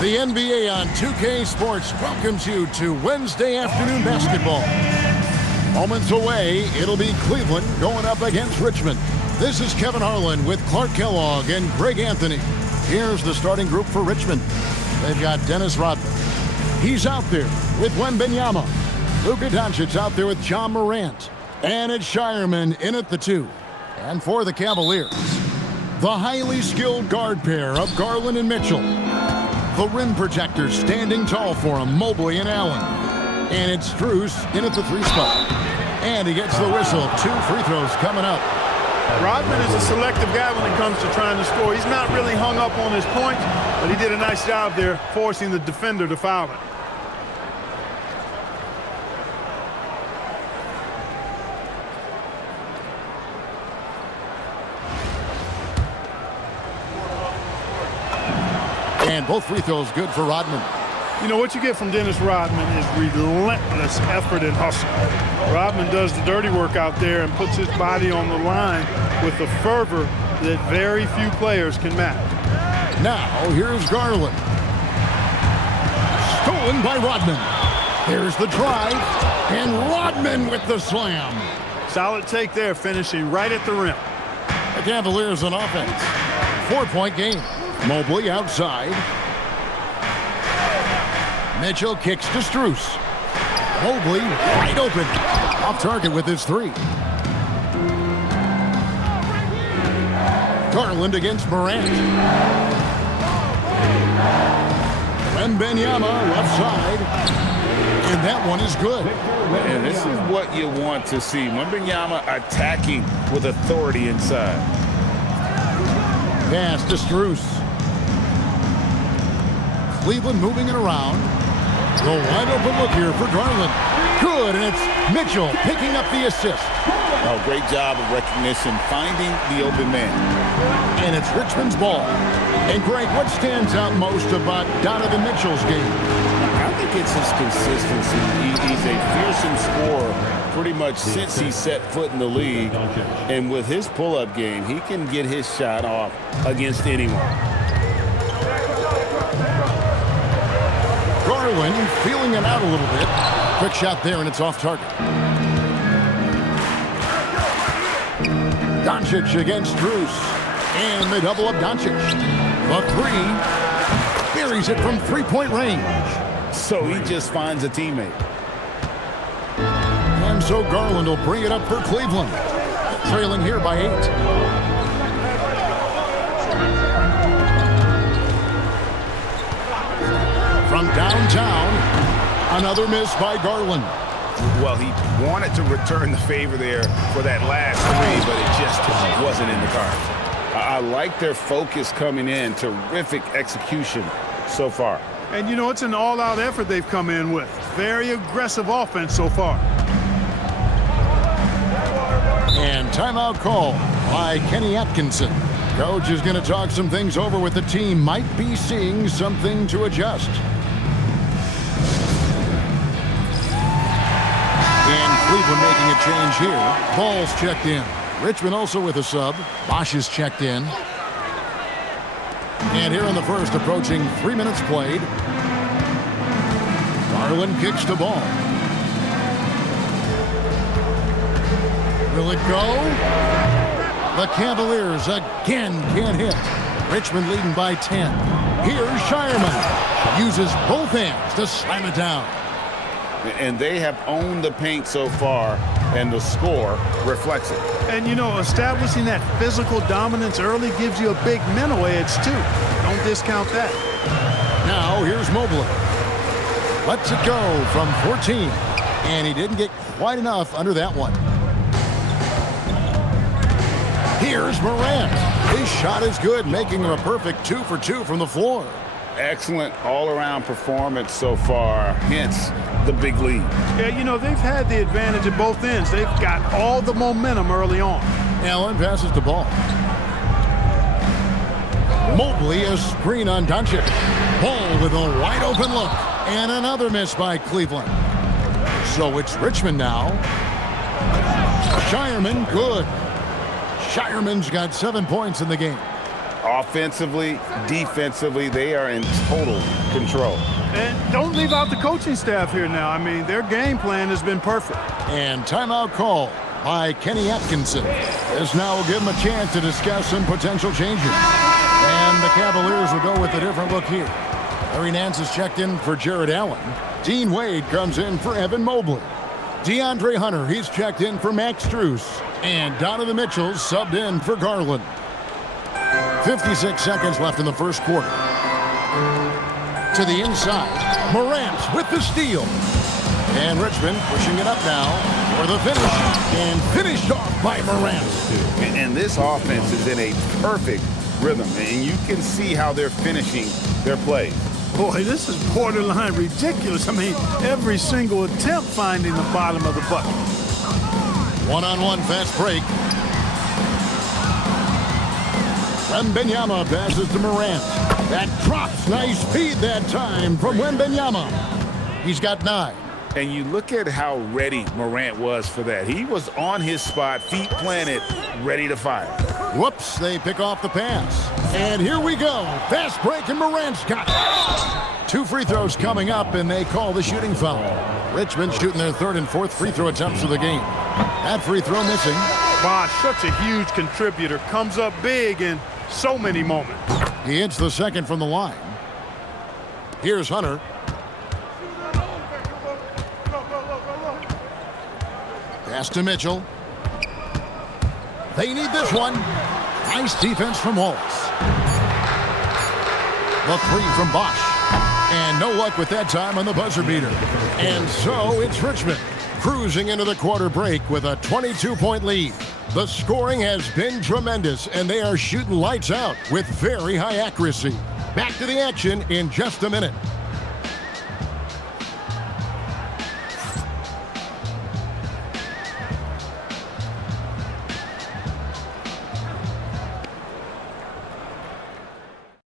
The NBA on 2K Sports welcomes you to Wednesday afternoon basketball. Moments away, it'll be Cleveland going up against Richmond. This is Kevin Harlan with Clark Kellogg and Greg Anthony. Here's the starting group for Richmond. They've got Dennis Rodman. He's out there with Wembanyama. Luka Doncic's out there with John Morant. And it's Shireman in at the 2. And for the Cavaliers, the highly skilled guard pair of Garland and Mitchell. The rim protectors standing tall for him, Mobley and Allen. And it's Strus in at the 3 spot. And he gets the whistle. 2 free throws coming up. Rodman is a selective guy when it comes to trying to score. He's not really hung up on his points, but he did a nice job there forcing the defender to foul him. And both free throws good for Rodman. You know, what you get from Dennis Rodman is relentless effort and hustle. Rodman does the dirty work out there and puts his body on the line with a fervor that very few players can match. Now, here's Garland. Stolen by Rodman. Here's the drive, and Rodman with the slam. Solid take there, finishing right at the rim. The Cavaliers on offense. 4-point game. Mobley outside. Mitchell kicks to Strus. Mobley wide open. Off target with his 3. Garland against Morant. Wembanyama left side. And that one is good. And this is what you want to see. Wembanyama attacking with authority inside. Pass to Strus. Cleveland moving it around. The wide open look here for Garland. Good, and it's Mitchell picking up the assist. Oh, great job of recognition, finding the open man. And it's Richmond's ball. And Greg, what stands out most about Donovan Mitchell's game? I think it's his consistency. He's a fearsome scorer pretty much since he set foot in the league. And with his pull-up game, he can get his shot off against anyone. Garland feeling it out a little bit. Quick shot there, and it's off target. Doncic against Strus. And they double up Doncic. The 3 buries it from 3-point range. So he just finds a teammate. And so Garland will bring it up for Cleveland. Trailing here by 8. From downtown, another miss by Garland. Well, he wanted to return the favor there for that last 3, but it just wasn't in the cards. I like their focus coming in. Terrific execution so far. And, you know, it's an all-out effort they've come in with. Very aggressive offense so far. And timeout call by Kenny Atkinson. Coach is going to talk some things over with the team. Might be seeing something to adjust. And Cleveland making a change here. Ball's checked in. Richmond also with a sub. Bosch is checked in. And here in the first, approaching 3 minutes played. Garland kicks the ball. Will it go? The Cavaliers again can't hit. Richmond leading by 10. Here's Shireman. Uses both hands to slam it down. And they have owned the paint so far, and the score reflects it. And, you know, establishing that physical dominance early gives you a big mental edge, too. Don't discount that. Now, here's Mobley. Lets it go from 14. And he didn't get quite enough under that one. Here's Morant. His shot is good, making him a perfect 2 for 2 from the floor. Excellent all-around performance so far, hence the big lead. Yeah, you know, they've had the advantage at both ends. They've got all the momentum early on. Allen passes the ball. Mobley, a screen on Doncic. Ball with a wide open look. And another miss by Cleveland. So it's Richmond now. Shireman, good. Shireman's got 7 points in the game. Offensively, defensively, they are in total control. And don't leave out the coaching staff here now. I mean, their game plan has been perfect. And timeout call by Kenny Atkinson. This now will give him a chance to discuss some potential changes. And the Cavaliers will go with a different look here. Larry Nance is checked in for Jared Allen. Dean Wade comes in for Evan Mobley. DeAndre Hunter, he's checked in for Max Strus. And Donovan Mitchell subbed in for Garland. 56 seconds left in the first quarter. To the inside, Morant with the steal. And Richmond pushing it up now for the finish. And finished off by Morant. And this offense is in a perfect rhythm. And you can see how they're finishing their plays. Boy, this is borderline ridiculous. I mean, every single attempt finding the bottom of the bucket. One-on-one fast break. Wembanyama passes to Morant. That drops. Nice speed that time from Wembanyama. He's got 9. And you look at how ready Morant was for that. He was on his spot, feet planted, ready to fire. Whoops, they pick off the pass. And here we go. Fast break, and Morant's got it. 2 free throws coming up, and they call the shooting foul. Richmond shooting their 3rd and 4th free throw attempts of the game. That free throw missing. Bosh, such a huge contributor. Comes up big in so many moments. He hits the 2nd from the line. Here's Hunter. Pass to Mitchell. They need this one. Nice defense from Wallace. The 3 from Bosh. And no luck with that time on the buzzer beater. And so it's Richmond cruising into the quarter break with a 22-point lead. The scoring has been tremendous, and they are shooting lights out with very high accuracy. Back to the action in just a minute.